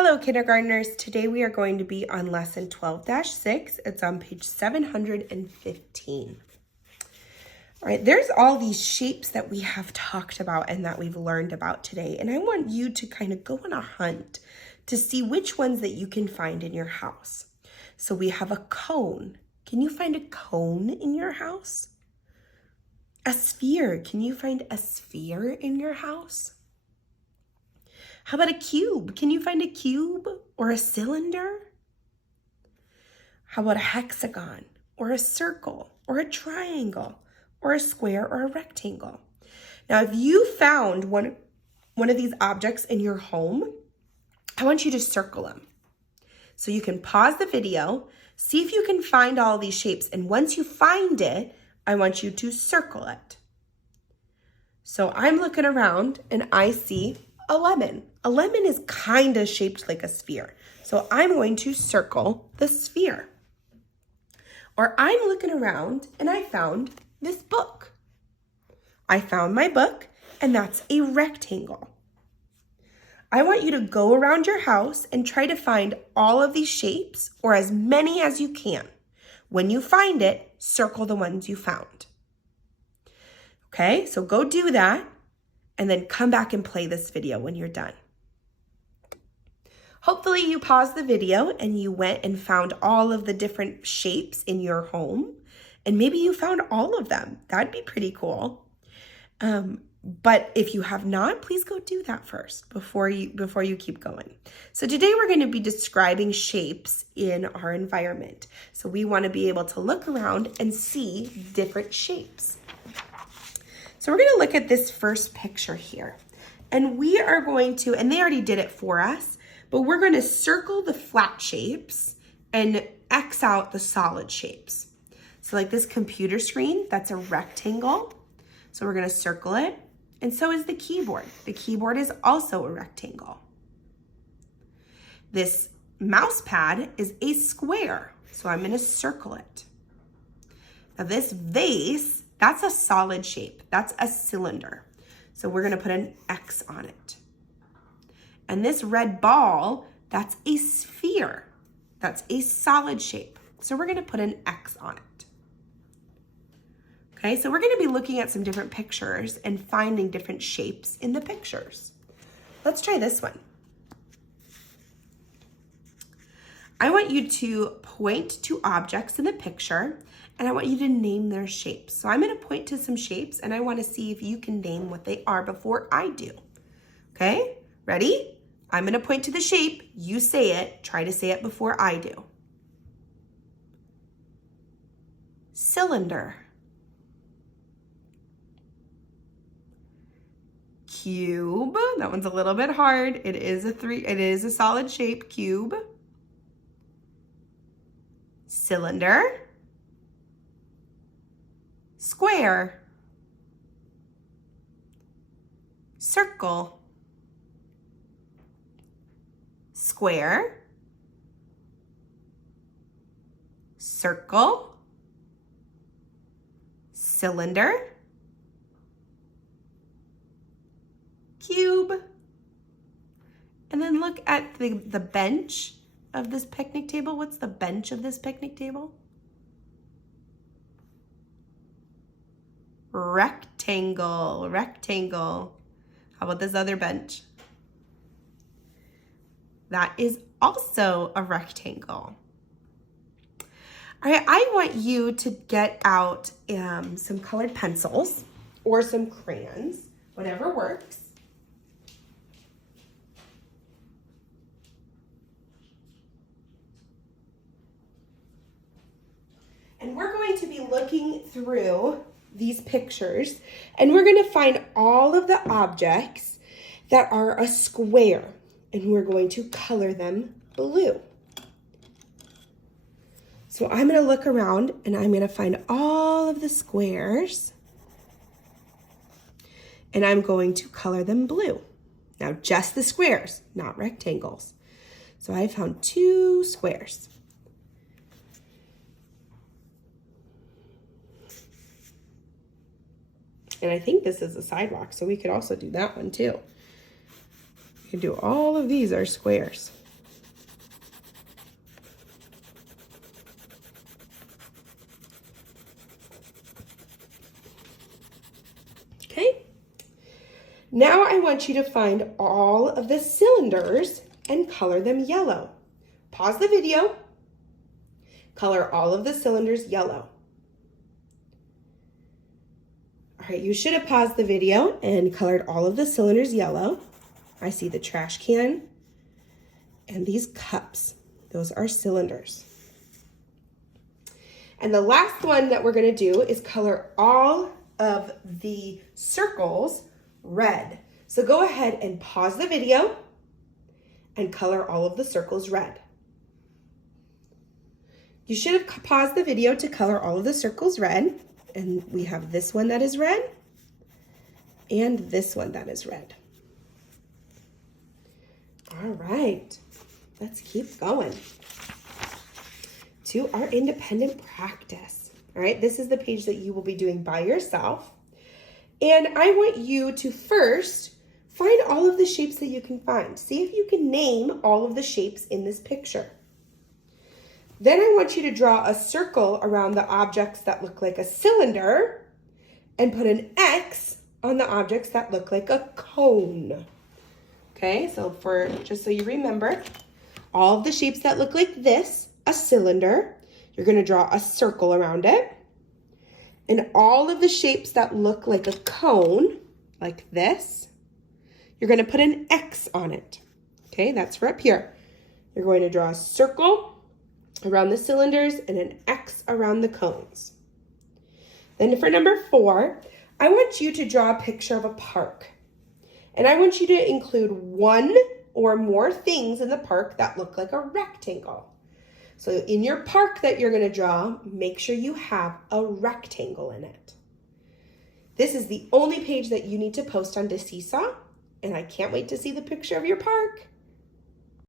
Hello, kindergartners. Today we are going to be on lesson 12-6. It's on page 715. All right, there's all these shapes that we have talked about and that we've learned about today. And I want you to kind of go on a hunt to see which ones that you can find in your house. So we have a cone. Can you find a cone in your house? A sphere. Can you find a sphere in your house? How about a cube? Can you find a cube or a cylinder? How about a hexagon or a circle or a triangle or a square or a rectangle? Now, if you found one of these objects in your home, I want you to circle them. So you can pause the video, see if you can find all these shapes. And once you find it, I want you to circle it. So I'm looking around and I see a lemon. A lemon is kind of shaped like a sphere. So I'm going to circle the sphere. Or I'm looking around and I found this book. I found my book and that's a rectangle. I want you to go around your house and try to find all of these shapes or as many as you can. When you find it, circle the ones you found. Okay, so go do that. And then come back and play this video when you're done. Hopefully you paused the video and you went and found all of the different shapes in your home. And maybe you found all of them. That'd be pretty cool. But if you have not, please go do that first before you keep going. So today we're going to be describing shapes in our environment. So we want to be able to look around and see different shapes. So we're going to look at this first picture here. And we are going to, and they already did it for us, but we're going to circle the flat shapes and X out the solid shapes. So like this computer screen, that's a rectangle. So we're going to circle it. And so is the keyboard. The keyboard is also a rectangle. This mouse pad is a square. So I'm going to circle it. Now this vase, that's a solid shape. That's a cylinder. So we're going to put an X on it. And this red ball, that's a sphere. That's a solid shape. So we're going to put an X on it. Okay, so we're going to be looking at some different pictures and finding different shapes in the pictures. Let's try this one. I want you to point to objects in the picture and I want you to name their shapes. So I'm going to point to some shapes and I want to see if you can name what they are before I do. Okay, ready? I'm going to point to the shape. You say it. Try to say it before I do. Cylinder. Cube. That one's a little bit hard. It is a solid shape. Cube. Cylinder. Square, circle, square, circle, cylinder, cube, and then look at the bench of this picnic table. What's the bench of this picnic table? Rectangle, rectangle. How about this other bench? That is also a rectangle. All right, I want you to get out some colored pencils or some crayons, whatever works. And we're going to be looking through these pictures and we're going to find all of the objects that are a square and we're going to color them blue. So I'm going to look around and I'm going to find all of the squares and I'm going to color them blue. Now just the squares, not rectangles. So I found 2 squares. And I think this is a sidewalk, so we could also do that one too. You can do all of these are squares. Now I want you to find all of the cylinders and color them yellow. Pause the video. Color all of the cylinders yellow. All right, you should have paused the video and colored all of the cylinders yellow. I see the trash can and these cups. Those are cylinders. And the last one that we're going to do is color all of the circles red. So go ahead and pause the video and color all of the circles red. You should have paused the video to color all of the circles red. And we have this one that is red and this one that is red. All right, let's keep going to our independent practice. All right, this is the page that you will be doing by yourself. And I want you to first find all of the shapes that you can find. See if you can name all of the shapes in this picture. Then I want you to draw a circle around the objects that look like a cylinder and put an X on the objects that look like a cone. Okay, so just so you remember, all of the shapes that look like this, a cylinder, you're going to draw a circle around it. And all of the shapes that look like a cone, like this, you're going to put an X on it. Okay, that's for up here. You're going to draw a circle around the cylinders and an X around the cones. Then for number 4, I want you to draw a picture of a park. And I want you to include one or more things in the park that look like a rectangle. So in your park that you're going to draw, make sure you have a rectangle in it. This is the only page that you need to post on Seesaw, and I can't wait to see the picture of your park.